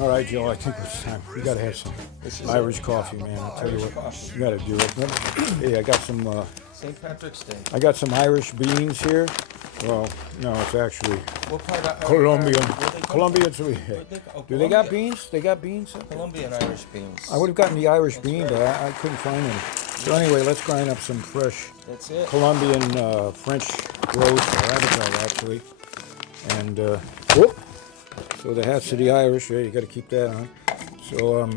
All right, Joe, I think it's time. We got to have some Irish coffee, man. I'll tell you what, you got to do it. Hey, I got some... St. Patrick's Day. I got some Irish beans here. Well, no, it's actually What part of Colombian. where they come Colombian. from? Do they got beans? They got beans? Colombian Irish beans. I would have gotten the Irish bean, right. but I couldn't find any. So anyway, let's grind up some fresh That's it. Colombian French roast, or Abigail actually. And, whoop. So the hats of the Irish, yeah, you got to keep that on. So, all right,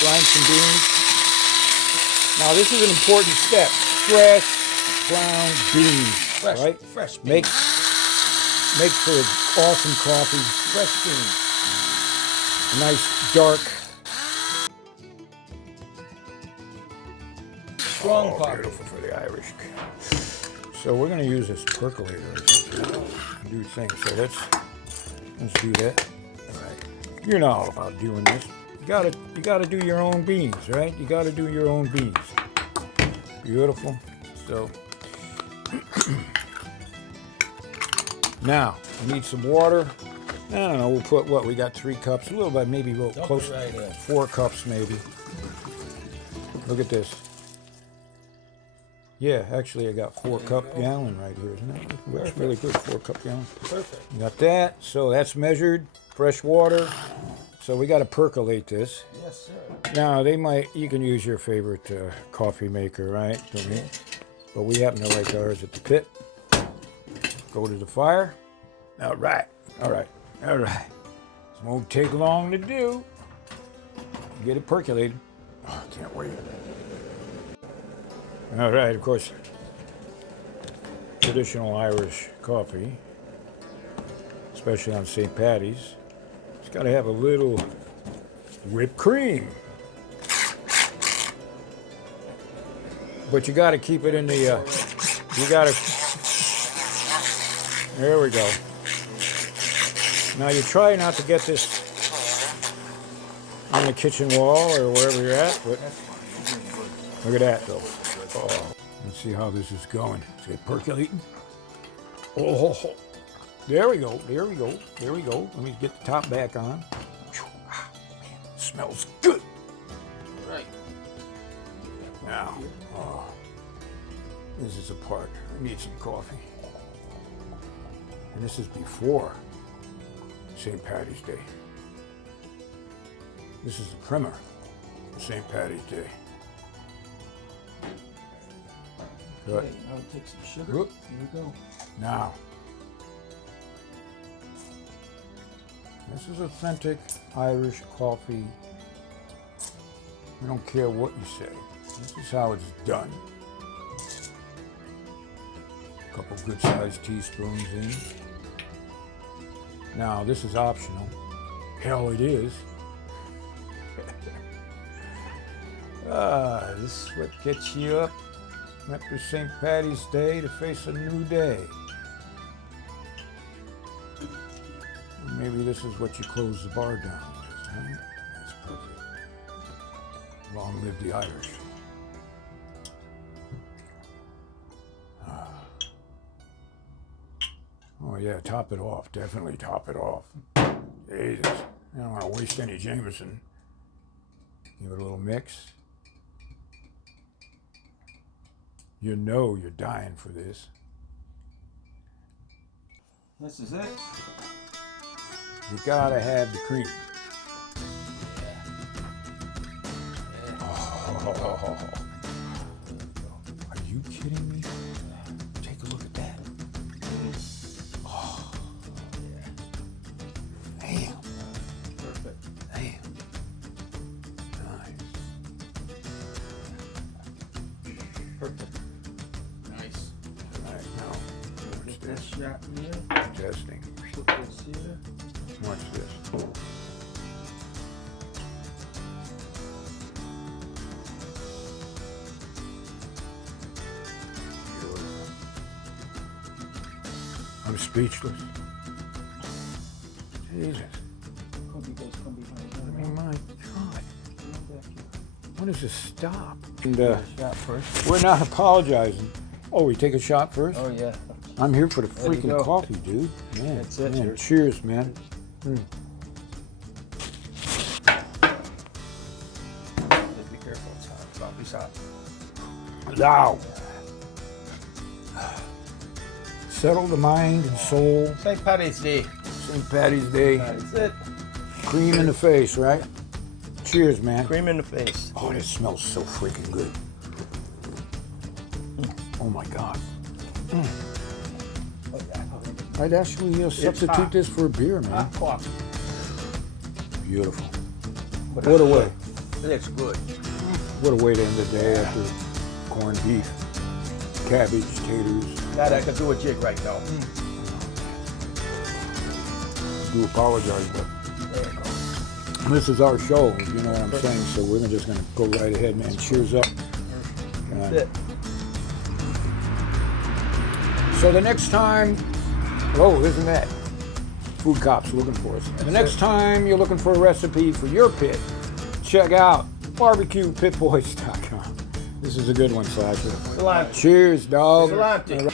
grind some beans. Now this is an important step. Fresh ground beans, Fresh, right? fresh beans. Make for awesome coffee. Fresh beans. A nice dark, Strong coffee. beautiful for the Irish. So we're going to use this percolator or something. Do things. So let's do that. All right. You know all about doing this. You gotta do your own beans, right? You gotta do your own beans. Beautiful. So now we need some water. I don't know. We'll put what we got 3 cups. A little bit, maybe close right in. 4 cups, maybe. Look at this. Yeah, actually, I got 4-cup gallon right here, isn't it? That's really good, 4-cup gallon. Perfect. You got that. So that's measured. Fresh water. So we got to percolate this. Yes, sir. Now you can use your favorite coffee maker, right? But we happen to like ours at the pit. Go to the fire. All right. This won't take long to do. Get it percolated. Oh, I can't wait. All right, of course, traditional Irish coffee, especially on St. Patty's, it's got to have a little whipped cream. But you got to keep it in the, there we go. Now you try not to get this on the kitchen wall or wherever you're at, but look at that though. Oh, let's see how this is going. Is it percolating? Oh, there we go. Let me get the top back on. Ah, man, it smells good. Right. Now, this is the part. I need some coffee. And this is before St. Patty's Day. This is the primer for St. Patty's Day. Good. Okay, now we take some sugar. Whoop. Here we go. Now, this is authentic Irish coffee. We don't care what you say. This is how it's done. A couple good-sized teaspoons in. Now, this is optional. Hell, it is. This is what gets you up after St. Patty's Day to face a new day. Maybe this is what you close the bar down with, right? That's perfect. Long live the Irish. Oh yeah, top it off. Definitely top it off. Jesus. I don't want to waste any Jameson. Give it a little mix. You know you're dying for this. This is it. You gotta have the cream. Yeah. Oh. Are you kidding me? Take a look at that. Oh. Damn. Perfect. Damn. Nice. Perfect. Nice. All right, now, watch Get this this. shot in here. Testing. Put this here. Watch this. I'm speechless. Jesus. Come behind. Oh my God. When does this stop? And Shot first. we're not apologizing. Oh, we take a shot first? Oh yeah. I'm here for the There you freaking go. coffee, dude. Man, That's it, man, cheers. cheers, man. Mm. Be careful, it's hot. Coffee's hot. Now, settle the mind and soul. St. Patty's Day. St. Patty's Day. That's it. Cream in the face, right? Cheers, man. Cream in the face. Oh, this smells so freaking good. Oh my God. Oh, yeah. I'd actually substitute hot. this for a beer, man. Hot coffee. Beautiful. But What a way. It looks good. What a way to end the day after corned beef, cabbage, taters. Glad I could do a jig right now. Do apologize, but There you go. this is our show, if you know what I'm saying. So we're just gonna go right ahead, man. Cheers up. That's it. So the next time, oh, isn't that? Food Cops looking for us. The next time you're looking for a recipe for your pit, check out BBQ Pit Boys.com. This is a good one, Slasher. Cilantro. Cheers, dog. Cilantro.